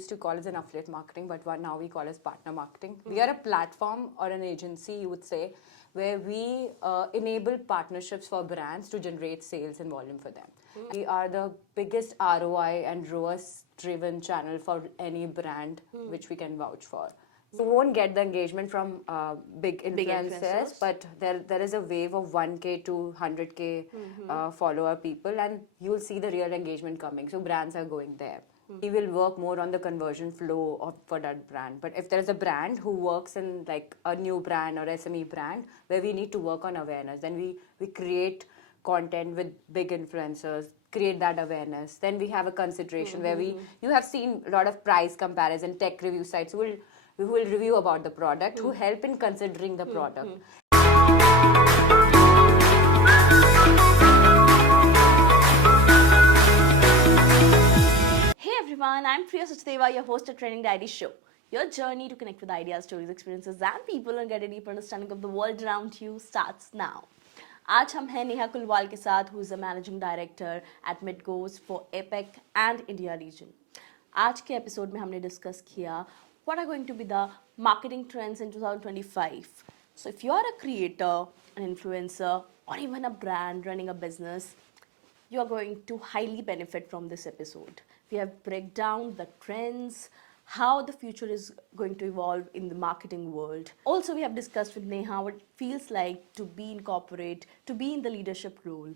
used to call as an affiliate marketing, but now we call as partner marketing. We are a platform or an agency, you would say, where we enable partnerships for brands to generate sales and volume for them. We are the biggest ROI and ROAS driven channel for any brand which we can vouch for. So we won't get the engagement from big influencers, but there is a wave of 1K to 100K follower people, and you'll see the real engagement coming. So brands are going there. We will work more on the conversion flow for that brand. But if there's a brand who works in like a new brand or SME brand where we need to work on awareness, then we create content with big influencers, create that awareness. Then we have a consideration where you have seen a lot of price comparison, tech review sites who will review about the product, who help in considering the product. Hey everyone, I'm Priya Sachdeva, your host at Training Diary Show. Your journey to connect with ideas, stories, experiences and people and get a deeper understanding of the world around you starts now. आज हम हैं नेहा कुलवाल के साथ, who is a managing director at Mitgo for APAC and India region. आज के episode में हमने discuss किया what are going to be the marketing trends in 2025. So if you are a creator, an influencer, or even a brand running a business, you are going to highly benefit from this episode. We have break down the trends, how the future is going to evolve in the marketing world. Also, we have discussed with Neha what it feels like to be in corporate, to be in the leadership role.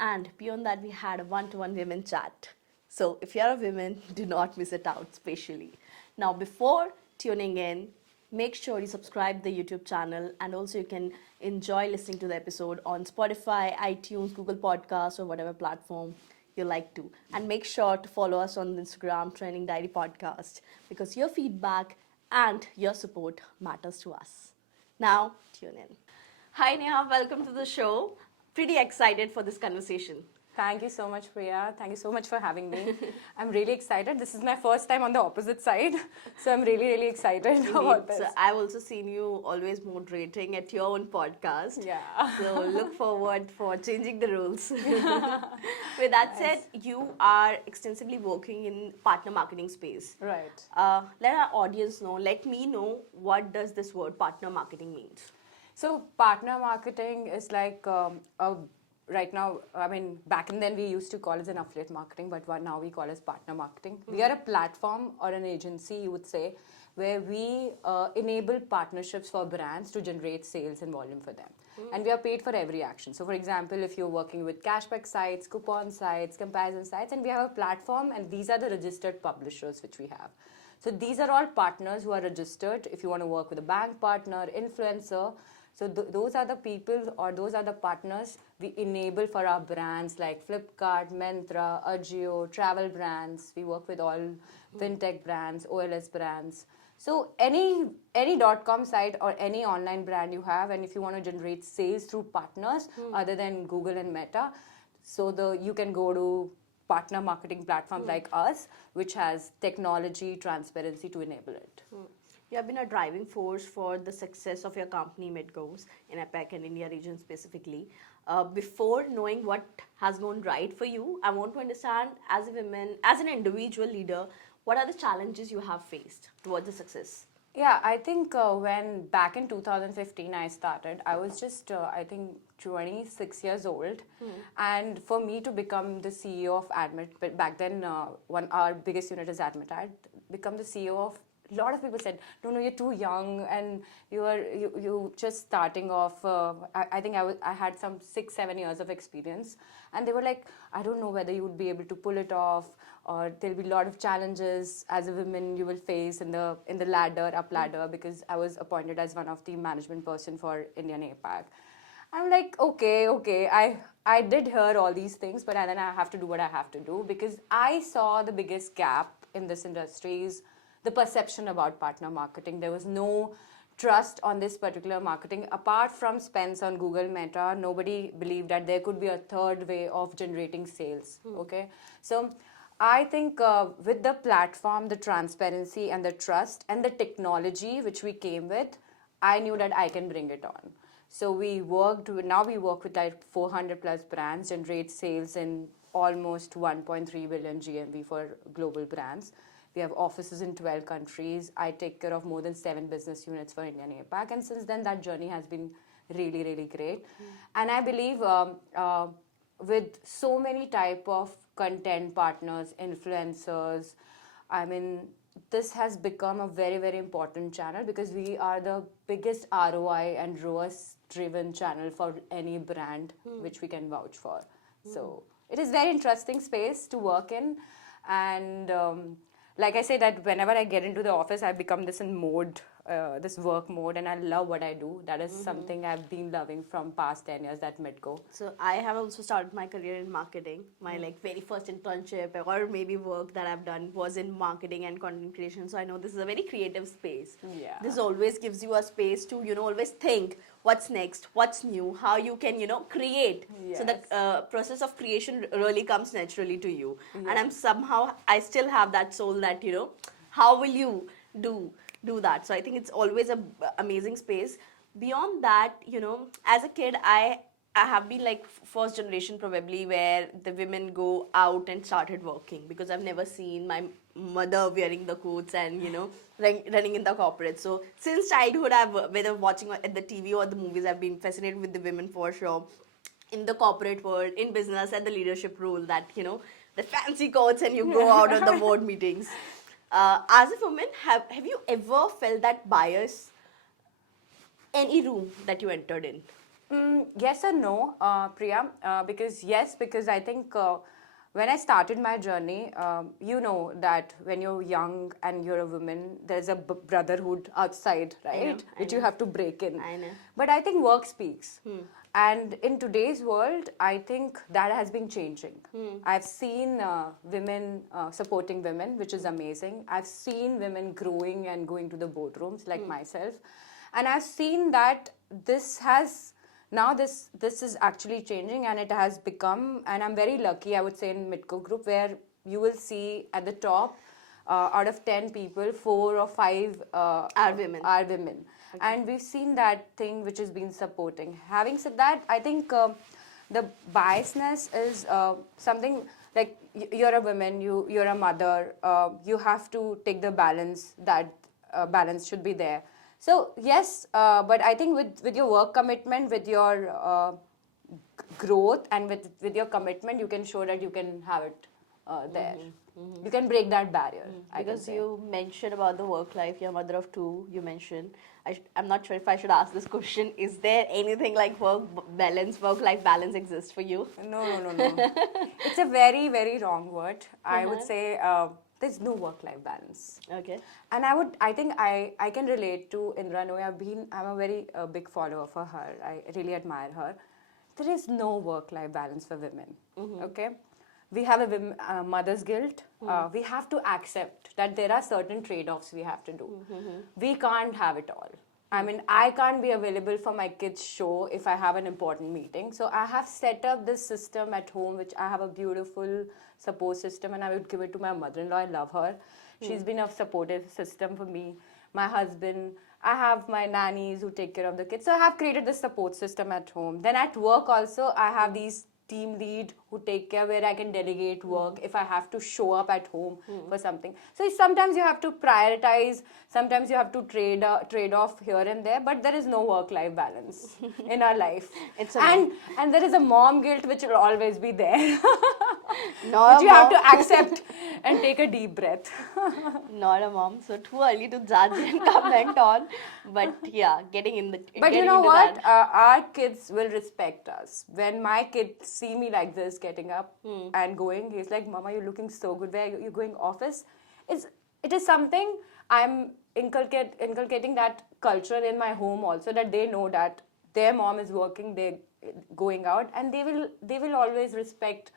And beyond that, we had a one-to-one women chat. So if you're a woman, do not miss it out, especially. Now, before tuning in, make sure you subscribe the YouTube channel, and also you can enjoy listening to the episode on Spotify, iTunes, Google Podcasts, or whatever platform you like to. And make sure to follow us on Instagram, Training Diary Podcast, because your feedback and your support matters to us. Now, tune in. Hi Neha, welcome to the show. Pretty excited for this conversation. Thank you so much, Priya. Thank you so much for having me. I'm really excited. This is my first time on the opposite side. So I'm really, really excited about this. So I've also seen you always moderating at your own podcast. Yeah. So look forward for changing the rules. With that said, you are extensively working in partner marketing space. Right. Let our audience know, let me know, what does this word partner marketing means? So partner marketing is like right now, I mean, back in then we used to call it an affiliate marketing, but now we call it partner marketing. We are a platform or an agency, you would say, where we enable partnerships for brands to generate sales and volume for them. And we are paid for every action. So for example, if you're working with cashback sites, coupon sites, comparison sites, and we have a platform, and these are the registered publishers which we have. So these are all partners who are registered. If you want to work with a bank partner, influencer, so those are the people or those are the partners we enable for our brands like Flipkart, Myntra, Ajio, travel brands. We work with all fintech brands, OLS brands. So any .com site or any online brand you have, and if you want to generate sales through partners other than Google and Meta, so you can go to partner marketing platforms like us, which has technology, transparency to enable it. You have been a driving force for the success of your company, Mitgo, in APAC and India region specifically. Before knowing what has gone right for you, I want to understand, as a woman, as an individual leader, what are the challenges you have faced towards the success? Yeah, I think when back in 2015 I started, I was just, I think, 26 years old. And for me to become the CEO of Admit, but back then our biggest unit is Admitad, become the CEO of, a lot of people said, no, you're too young and you just starting off. I think I had some 6-7 years of experience, and they were like, I don't know whether you would be able to pull it off, or there'll be a lot of challenges as a woman you will face in the up ladder, because I was appointed as one of the management person for Indian APAC. I'm like, okay, I did hear all these things, but then I have to do what I have to do, because I saw the biggest gap in this industry is the perception about partner marketing. There was no trust on this particular marketing. Apart from spends on Google, Meta, nobody believed that there could be a third way of generating sales. Okay, so I think with the platform, the transparency and the trust and the technology which we came with, I knew that I can bring it on. So we work with like 400 plus brands, generate sales in almost 1.3 billion GMV for global brands. We have offices in 12 countries. I take care of more than 7 business units for India and APAC. And since then, that journey has been really, really great. And I believe with so many type of content partners, influencers, I mean, this has become a very, very important channel because we are the biggest ROI and ROAS driven channel for any brand which we can vouch for. So it is very interesting space to work in. And like I say that whenever I get into the office, I become this in mode, this work mode, and I love what I do. That is something I've been loving from past 10 years at Mitgo. So I have also started my career in marketing. My like very first internship or maybe work that I've done was in marketing and content creation. So I know this is a very creative space. Yeah. This always gives you a space to, you know, always think what's next, what's new, how you can, you know, create. So Yes. the process of creation really comes naturally to you. Yeah. And I still have that soul that, you know, how will you do that? So I think it's always a amazing space. Beyond that, you know, as a kid, I have been like first generation probably where the women go out and started working, because I've never seen my mother wearing the coats and, you know, running in the corporate. So since childhood, whether watching at the TV or the movies, I've been fascinated with the women for sure, in the corporate world, in business, at the leadership role, that, you know, the fancy coats and you go out on the board meetings. As a woman, have you ever felt that bias any room that you entered in? Yes and no, Priya. Because I think when I started my journey, you know that when you're young and you're a woman, there's a brotherhood outside, right? I Which you know. have to break in. I know. But I think work speaks. And in today's world, I think that has been changing. I've seen women supporting women, which is amazing. I've seen women growing and going to the boardrooms like myself. And I've seen that this is actually changing, and it has become, and I'm very lucky, I would say, in Mitgo Group, where you will see at the top, out of 10 people, 4 or 5 Are women. Okay. And we've seen that thing which has been supporting. Having said that, I think the biasness is something like you're a woman, you're a mother, you have to take the balance, that balance should be there. So yes, but I think with your work commitment, with your growth, and with your commitment, you can show that you can have it there. You can break that barrier. I can Because say. you mentioned about the work life, you're a mother of 2, you mentioned. I'm not sure if I should ask this question. Is there anything like work-life balance exists for you? No. It's a very, very wrong word. I would say there's no work-life balance. Okay. And I think I can relate to Indra Nooyi. I'm a very big follower for her. I really admire her. There is no work-life balance for women. Okay, we have a mother's guilt. We have to accept that there are certain trade-offs we have to do. We can't have it all. I mean, I can't be available for my kids' show if I have an important meeting. So I have set up this system at home, which I have a beautiful support system, and I would give it to my mother-in-law. I love her. She's been a supportive system for me. My husband, I have my nannies who take care of the kids. So I have created this support system at home. Then at work also, I have these team lead who take care, where I can delegate work if I have to show up at home for something. So sometimes you have to prioritize, sometimes you have to trade off here and there, but there is no work-life balance in our life. And there is a mom guilt which will always be there. Which you have to accept and take a deep breath. Not a mom, so too early to judge and comment on. But yeah, getting in the. But you know what? Our kids will respect us. When my kids see me like this, getting up and going, he's like, "Mama, you're looking so good. Where are you going? Office?" It is something I'm inculcating that culture in my home also, that they know that their mom is working, they're going out, and they will always respect.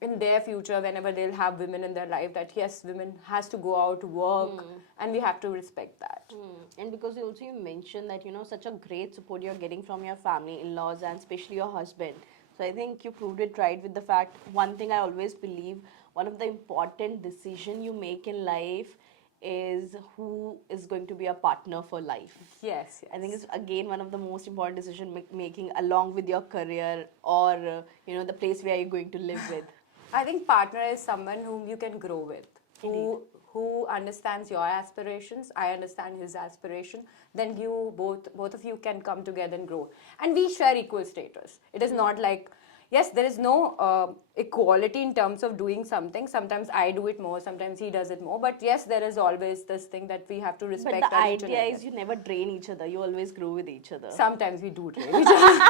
In their future, whenever they'll have women in their life, that yes, women has to go out to work, and we have to respect that. And because you mentioned that, you know, such a great support you're getting from your family, in-laws, and especially your husband. So I think you proved it right with the fact, one thing I always believe, one of the important decision you make in life is who is going to be a partner for life. Yes. I think it's again one of the most important decision making along with your career, or you know, the place where you're going to live with. I think partner is someone whom you can grow with. who understands your aspirations, I understand his aspiration, then you both of you can come together and grow. And we share equal status. It is not like, yes, there is no equality in terms of doing something. Sometimes I do it more, sometimes he does it more. But yes, there is always this thing that we have to But respect. the idea is you never drain each other. You always grow with each other. Sometimes we do drain each other.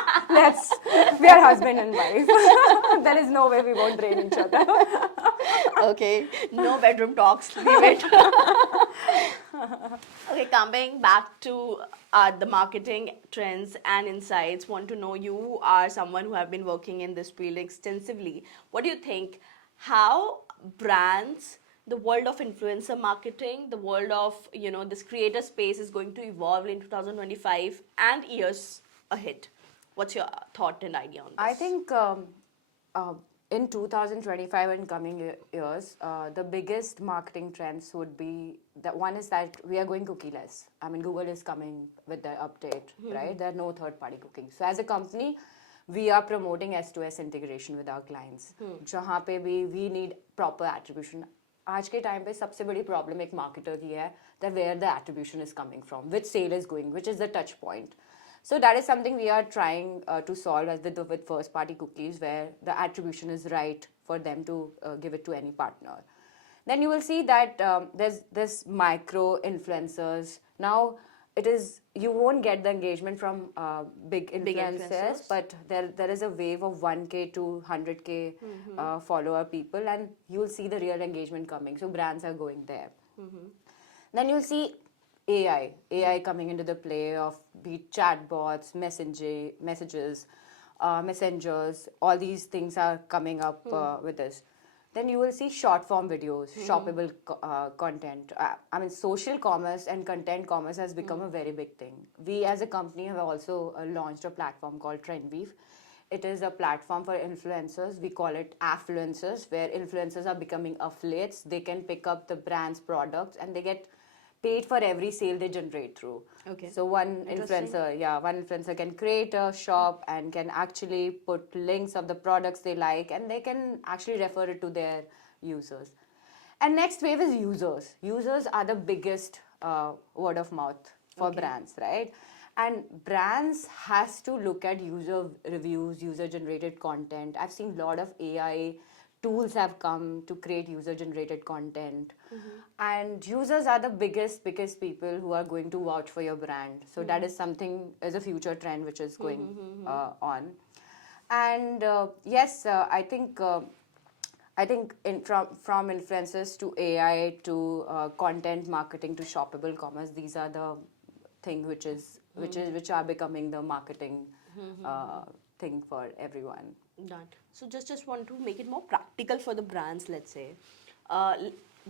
We are husband and wife. There is no way we won't drain each other. Okay, no bedroom talks. Leave it. Okay, coming back to the marketing trends and insights, want to know, you are someone who have been working in this field extensively. What do you think? How brands, the world of influencer marketing, the world of this creator space is going to evolve in 2025 and years ahead? What's your thought and idea on this? I think in 2025 and coming years, the biggest marketing trends would be that one is that we are going cookie-less. I mean, Google is coming with their update, right? There are no third-party cooking. So as a company, we are promoting S2S integration with our clients. जहाँ पे भी we need proper attribution. आज के time पे सबसे बड़ी problem एक marketer की है that where the attribution is coming from, which sale is going, which is the touch point. So that is something we are trying to solve with first party cookies, where the attribution is right for them to give it to any partner. Then you will see that there's this micro influencers. Now it is, you won't get the engagement from big influencers, but there is a wave of 1K to 100K follower people, and you'll see the real engagement coming. So brands are going there. Then you'll see AI coming into the play of be it chatbots, messages, messengers, all these things are coming up with this. Then you will see short form videos, shoppable content. I mean, social commerce and content commerce has become a very big thing. We as a company have also launched a platform called Trendweave. It is a platform for influencers. We call it affluencers, where influencers are becoming affiliates. They can pick up the brand's products and they get paid for every sale they generate through. Okay. So one influencer can create a shop and can actually put links of the products they like, and they can actually refer it to their users. And next wave is users. Users are the biggest word of mouth for brands, right? And brands has to look at user reviews, user generated content. I've seen a lot of AI tools have come to create user generated content, and users are the biggest people who are going to vouch for your brand. So that is something, as a future trend which is going on. And yes, I think from influencers to AI to content marketing to shoppable commerce, these are the thing which are becoming the marketing thing for everyone. That. So just want to make it more practical for the brands, let's say.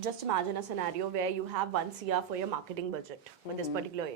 Just imagine a scenario where you have 1 CR for your marketing budget for this particular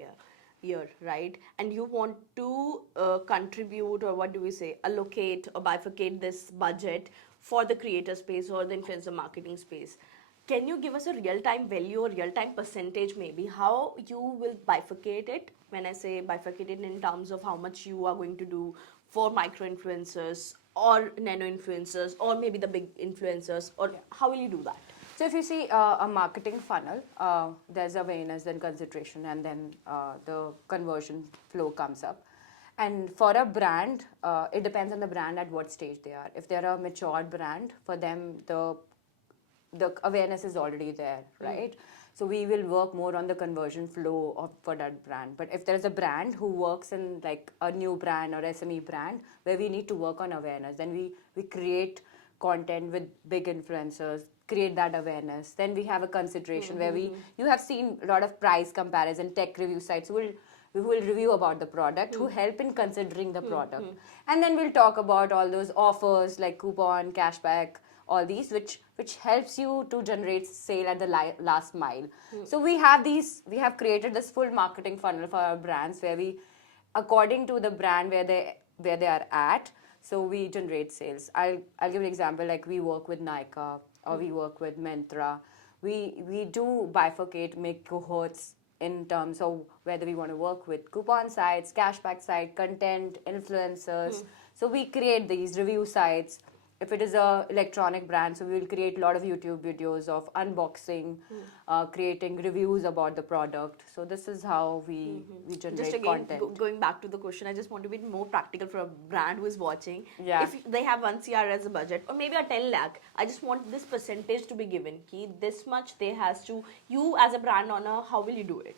year, right? And you want to contribute, or what do we say, allocate or bifurcate this budget for the creator space or the influencer marketing space. Can you give us a real-time value or real-time percentage, maybe, how you will bifurcate it? When I say bifurcate it, in terms of how much you are going to do for micro-influencers or nano-influencers or maybe the big influencers, or how will you do that? So if you see a marketing funnel, there's awareness, then consideration, and then the conversion flow comes up. And for a brand, it depends on the brand at what stage they are. If they're a matured brand, for them the awareness is already there, right? So we will work more on the conversion flow for that brand. But if there's a brand who works in like a new brand or SME brand where we need to work on awareness, then we create content with big influencers, create that awareness. Then we have a consideration where you have seen a lot of price comparison, tech review sites who will review about the product, who help in considering the product. And then we'll talk about all those offers like coupon, cashback, all these which helps you to generate sale at the last mile. So we have created this full marketing funnel for our brands, where we, according to the brand where they are at, so we generate sales. I'll give an example, like we work with Nykaa or we work with Myntra. We do bifurcate, make cohorts in terms of whether we want to work with coupon sites, cashback site, content, influencers. So we create these review sites. if it is a electronic brand, so we will create a lot of YouTube videos of unboxing, creating reviews about the product. So this is how we generate Just again, content. going back to the question, I just want to be more practical for a brand who is watching. Yeah. If they have 1 CR as a budget or maybe a 10 lakh, I just want this percentage to be given. Ki this much they has to, you as a brand owner, how will you do it?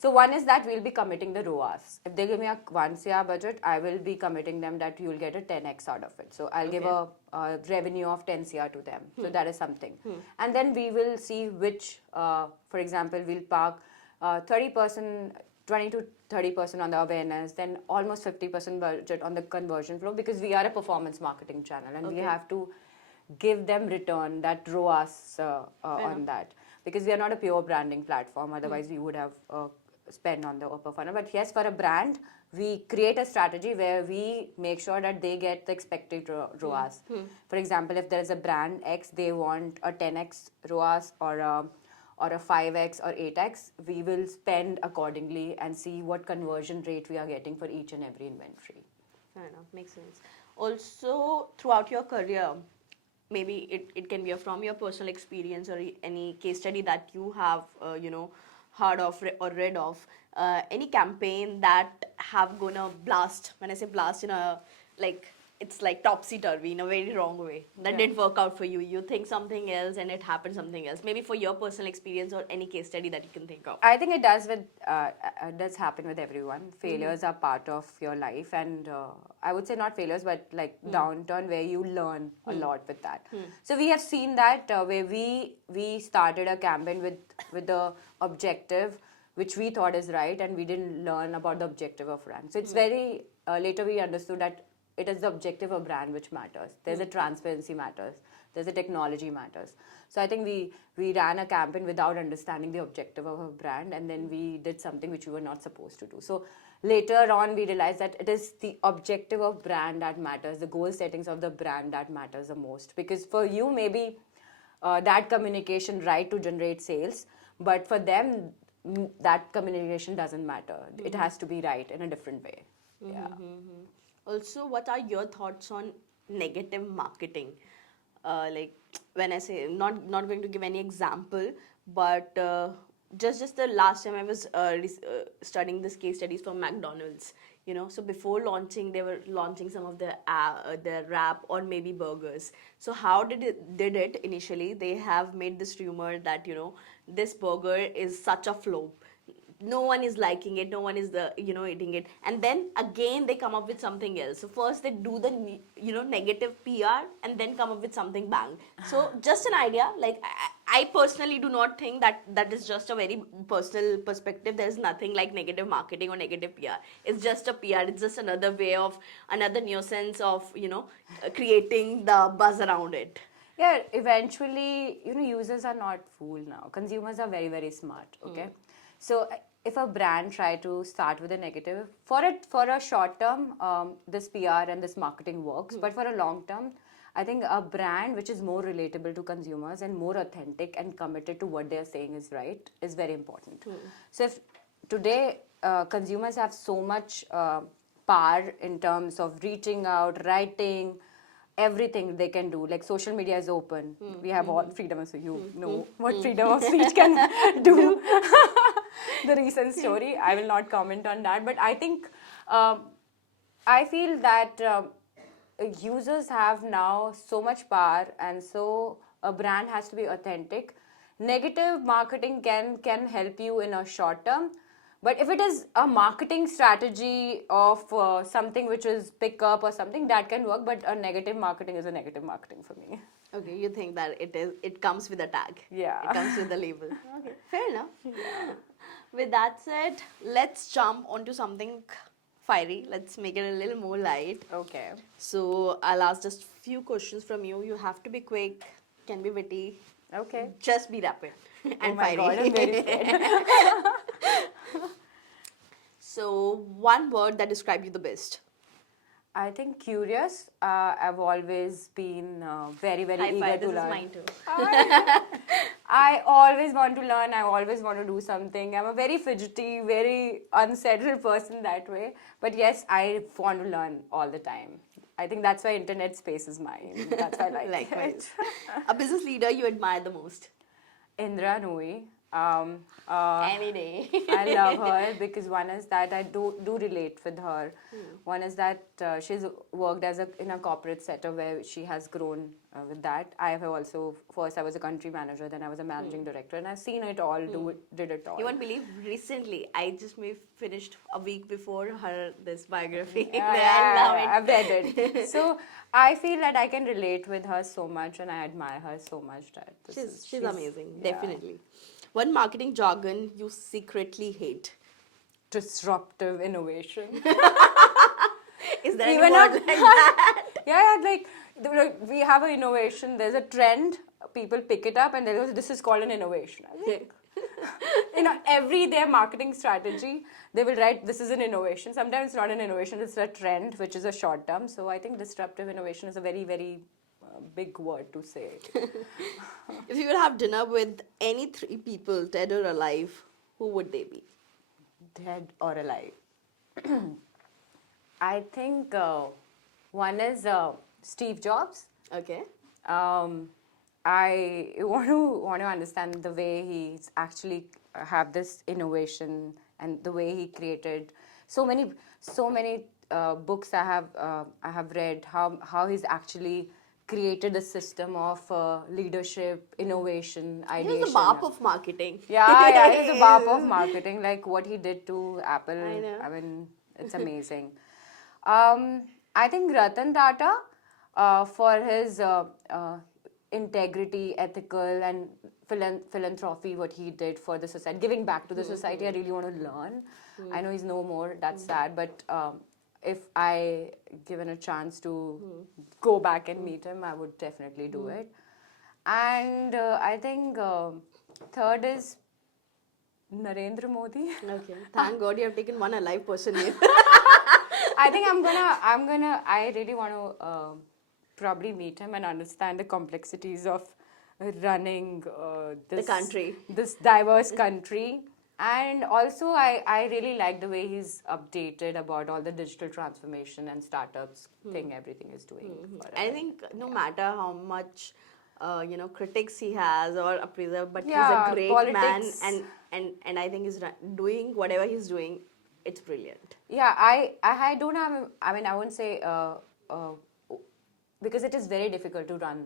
So one is that we'll be committing the ROAS. If they give me a 1 CR budget, I will be committing them that you'll get a 10x out of it. So I'll give a revenue of 10 CR to them. So that is something. And then we will see which, for example, we'll park 30%, 20 to 30% on the awareness, then almost 50% budget on the conversion flow, because we are a performance marketing channel and we have to give them return, that ROAS on that. Because we are not a pure branding platform, otherwise we would have spend on the upper funnel. But yes, for a brand, we create a strategy where we make sure that they get the expected ROAS. For example, if there is a brand X, they want a 10x ROAS or a 5x or 8x, we will spend accordingly and see what conversion rate we are getting for each and every inventory. Fair enough, makes sense. Also, throughout your career, maybe it can be from your personal experience or any case study that you have, heard of or read of, any campaign that have gonna blast. When I say blast, in a it's like topsy-turvy in a very wrong way. That didn't work out for you. You think something else and it happened something else. Maybe for your personal experience or any case study that you can think of. I think it does happen with everyone. Failures are part of your life, and I would say not failures, but like downturn where you learn a lot with that. So we have seen that where we started a campaign with the objective which we thought is right, and we didn't learn about the objective of brand. So it's very later we understood that it is the objective of brand which matters. There's a transparency matters. There's a technology matters. So I think we ran a campaign without understanding the objective of a brand, and then we did something which we were not supposed to do. So later on we realized that it is the objective of brand that matters, the goal settings of the brand that matters the most. Because for you maybe that communication right to generate sales, but for them that communication doesn't matter. It has to be right in a different way. Yeah. Also, what are your thoughts on negative marketing? Like when I say not going to give any example, but just the last time I was studying this case studies from McDonald's. So before launching, they were launching some of their wrap or maybe burgers. So how did it initially? They have made this rumor that this burger is such a flop. No one is liking it, no one is eating it, and then again they come up with something else. So first they do the negative PR and then come up with something bang. So just an idea, like I personally do not think that is just a very personal perspective. There's nothing like negative marketing or negative PR. It's just a PR. It's just another way of another nuisance of creating the buzz around it. Yeah, eventually users are not fooled now. Consumers are very, very smart. Okay. So if a brand try to start with a negative, for a short term, this PR and this marketing works. But for a long term, I think a brand which is more relatable to consumers and more authentic and committed to what they're saying is right is very important. So if today consumers have so much power in terms of reaching out, writing, everything they can do, like social media is open. We have all freedom, so you know what freedom of speech can do. The recent story, I will not comment on that, but I think I feel that users have now so much power, and so a brand has to be authentic. Negative marketing can help you in a short term, but if it is a marketing strategy of something which is pick up or something, that can work, but a negative marketing is a negative marketing for me. Okay, you think that it comes with a tag. Yeah. It comes with a label. Okay, fair enough. Yeah. With that said, let's jump onto something fiery. Let's make it a little more light. Okay. So I'll ask just few questions from you. You have to be quick, can be witty. Okay. Just be rapid and oh my fiery. God, I'm very scared. So one word that describes you the best. I think curious. I've always been very, very High eager five, to this learn. is mine too. I always want to learn. I always want to do something. I'm a very fidgety, very unsettled person that way. But yes, I want to learn all the time. I think that's why internet space is mine. That's why I like Likewise. it. A business leader you admire the most? Indra Nooyi. Any day. I love her because one is that I do relate with her. One is that she's worked in a corporate setup where she has grown with that. I have also, first I was a country manager, then I was a managing director, and I've seen it all, did it all. You won't believe, recently, I just finished a week before her this biography. Yeah, I love it. I've read it. So I feel that I can relate with her so much, and I admire her so much. That She's amazing, yeah. definitely. One marketing jargon you secretly hate? Disruptive innovation. Is there Even any word like that? Yeah, like we have an innovation. There's a trend. People pick it up, and they go, "This is called an innovation." I think, every their marketing strategy, they will write, "This is an innovation." Sometimes it's not an innovation; it's a trend, which is a short term. So I think disruptive innovation is a very, very big word to say. If you would have dinner with any three people, dead or alive, who would they be? Dead or alive? I think one is Steve Jobs. Okay. I want to understand the way he's actually have this innovation and the way he created so many books I have read how he's actually created a system of leadership, innovation, ideation. He's the Bap of marketing. Yeah, he's the Bap of marketing. Like what he did to Apple. I know. I mean, it's amazing. I think Ratan Tata for his integrity, ethical, and philanthropy, what he did for the society, giving back to the society. I really want to learn. I know he's no more. That's sad, but if I given a chance to go back and meet him, I would definitely do it. And I think third is Narendra Modi. Okay. Thank God you have taken one alive person here. I think I really want to probably meet him and understand the complexities of running this diverse country. And also, I really like the way he's updated about all the digital transformation and startups thing everything is doing. I think no matter how much critics he has or appraiser, but he's Yeah, a great politics. man, and I think he's doing whatever he's doing. It's brilliant. Yeah, I don't have. I mean, I wouldn't say because it is very difficult to run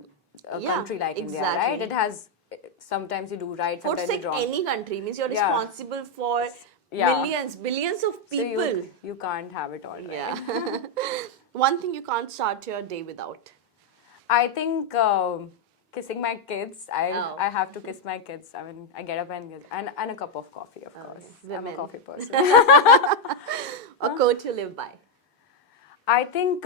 a country like India, right? It has sometimes you do right, sometimes you wrong. Any country means you're responsible for billions of people. So you can't have it all, right? Yeah. One thing you can't start your day without. I think kissing my kids. I have to kiss my kids. I mean, I get up and a cup of coffee, of course. I'm a coffee person. A quote you live by. I think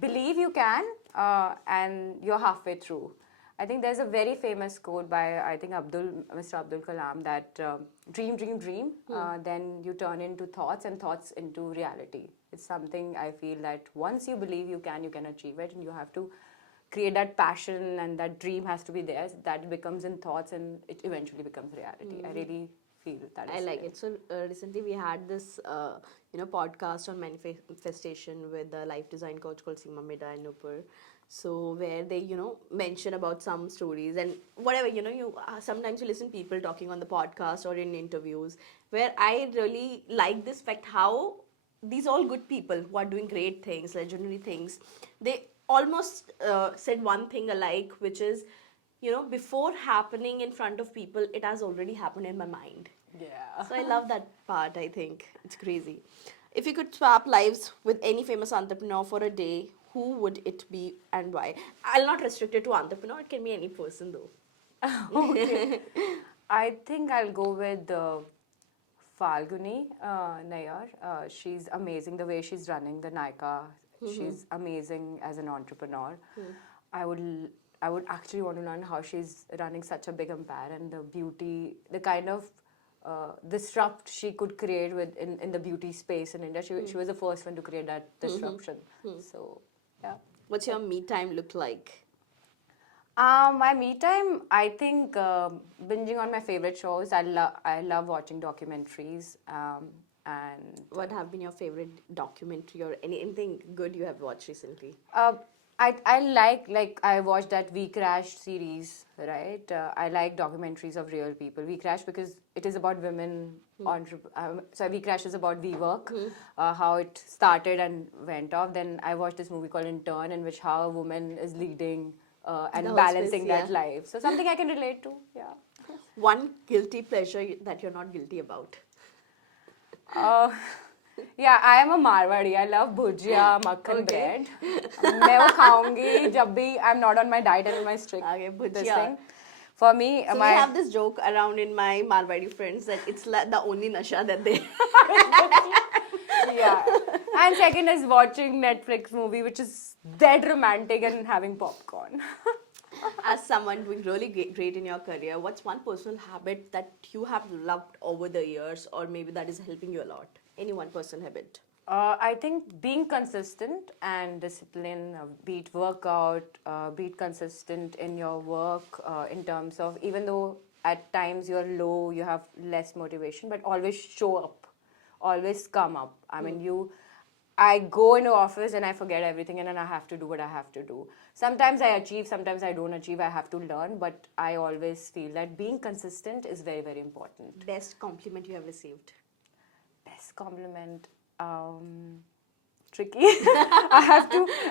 believe you can and you're halfway through. I think there's a very famous quote by, I think, Mr. Abdul Kalam that dream, dream, dream, then you turn into thoughts and thoughts into reality. It's something I feel that once you believe you can achieve it, and you have to create that passion and that dream has to be there, that becomes in thoughts and it eventually becomes reality. I really feel that. I like it. So recently we had this podcast on manifestation with a life design coach called Seema Mida and Nupur. So where they mention about some stories and whatever you sometimes you listen people talking on the podcast or in interviews, where I really like this fact how these all good people who are doing great things, legendary things, they almost said one thing alike, which is before happening in front of people, it has already happened in my mind. Yeah. So I love that part. I think it's crazy. If you could swap lives with any famous entrepreneur for a day, who would it be and why? I'll not restrict it to entrepreneur. It can be any person though. Okay. I think I'll go with Falguni Nayar. She's amazing the way she's running the Nykaa. She's amazing as an entrepreneur. I would actually want to learn how she's running such a big empire and the beauty, the kind of disrupt she could create in the beauty space in India. She was the first one to create that disruption. So, yeah. What's your me time look like? My me time, I think binging on my favorite shows. I love watching documentaries. And What have been your favorite documentary or anything good you have watched recently? I like I watched that We Crashed series, right? I like documentaries of real people. We Crashed because it is about women. So We Crashed is about WeWork, how it started and went off. Then I watched this movie called Intern, in which how a woman is leading The and whole balancing space, that yeah. life. So something I can relate to. Yeah. One guilty pleasure that you're not guilty about. Uh, yeah, I am a Marwadi. I love bhujia, makhan Okay. bread. मैं वो खाऊंगी जब भी I'm not on my diet and on my strict Okay, this bhujia. thing. For me, So we have this joke around in my Marwadi friends that it's the only nasha that they. yeah. And second is watching Netflix movie, which is dead romantic and having popcorn. As someone doing really great in your career, what's one personal habit that you have loved over the years, or maybe that is helping you a lot? Any one personal habit? I think being consistent and discipline, be it workout, be it consistent in your work, in terms of even though at times you're low, you have less motivation, but always show up, always come up. I mean, I go into office and I forget everything and then I have to do what I have to do. Sometimes I achieve, sometimes I don't achieve, I have to learn, but I always feel that being consistent is very, very important. Best compliment you have received? Best compliment. Tricky. I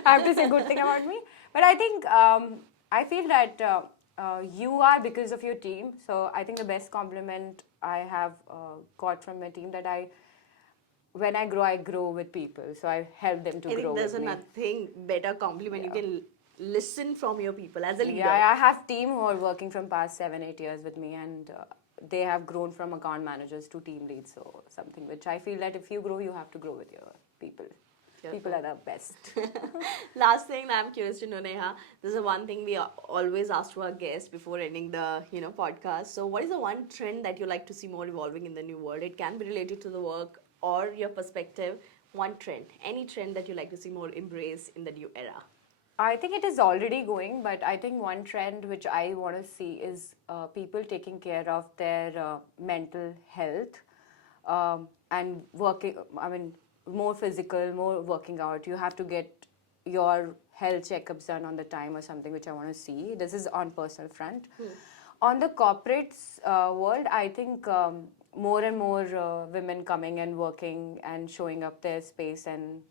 have to say good thing about me. But I think I feel that you are because of your team. So I think the best compliment I have got from my team that when I grow with people. So I help them to I grow think there's with me. nothing better compliment you can listen from your people as a leader. Yeah, I have team who are working from past 7-8 years with me, and they have grown from account managers to team leads. So something which I feel that if you grow, you have to grow with your people. People are the best. Last thing that I'm curious to know, Neha, this is the one thing we always ask to our guests before ending the podcast. So, what is the one trend that you like to see more evolving in the new world? It can be related to the work or your perspective. One trend, any trend that you like to see more embraced in the new era. I think it is already going, but I think one trend which I want to see is people taking care of their mental health and working. I mean, more physical, more working out. You have to get your health checkups done on the time or something, which I want to see. This is on personal front. On the corporates world, I think more and more women coming and working and showing up their space and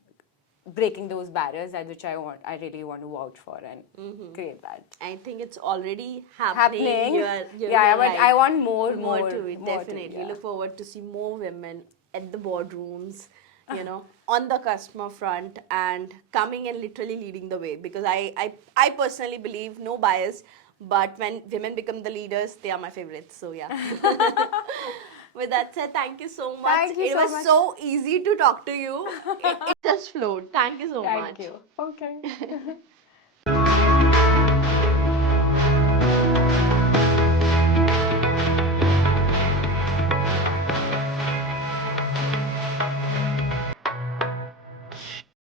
breaking those barriers, which I really want to vouch for and create that. I think it's already happening. You're Yeah, but right. I want more to it. more Definitely, yeah. look forward to see more women at the boardrooms, on the customer front and coming and literally leading the way. Because I personally believe, no bias, but when women become the leaders, they are my favorites. So yeah. With that said, thank you so much. Thank you it so was much. so easy to talk to you. It just flowed. Thank you so much. Thank you. Okay.